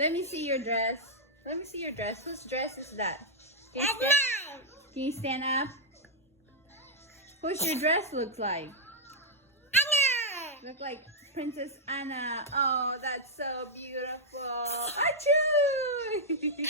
Let me see your dress. Let me see your dress. Whose dress is that? Can you That's stand, mine. can you stand up? What's your dress look like? Anna. Look like Princess Anna. Oh, that's so beautiful. Achoo!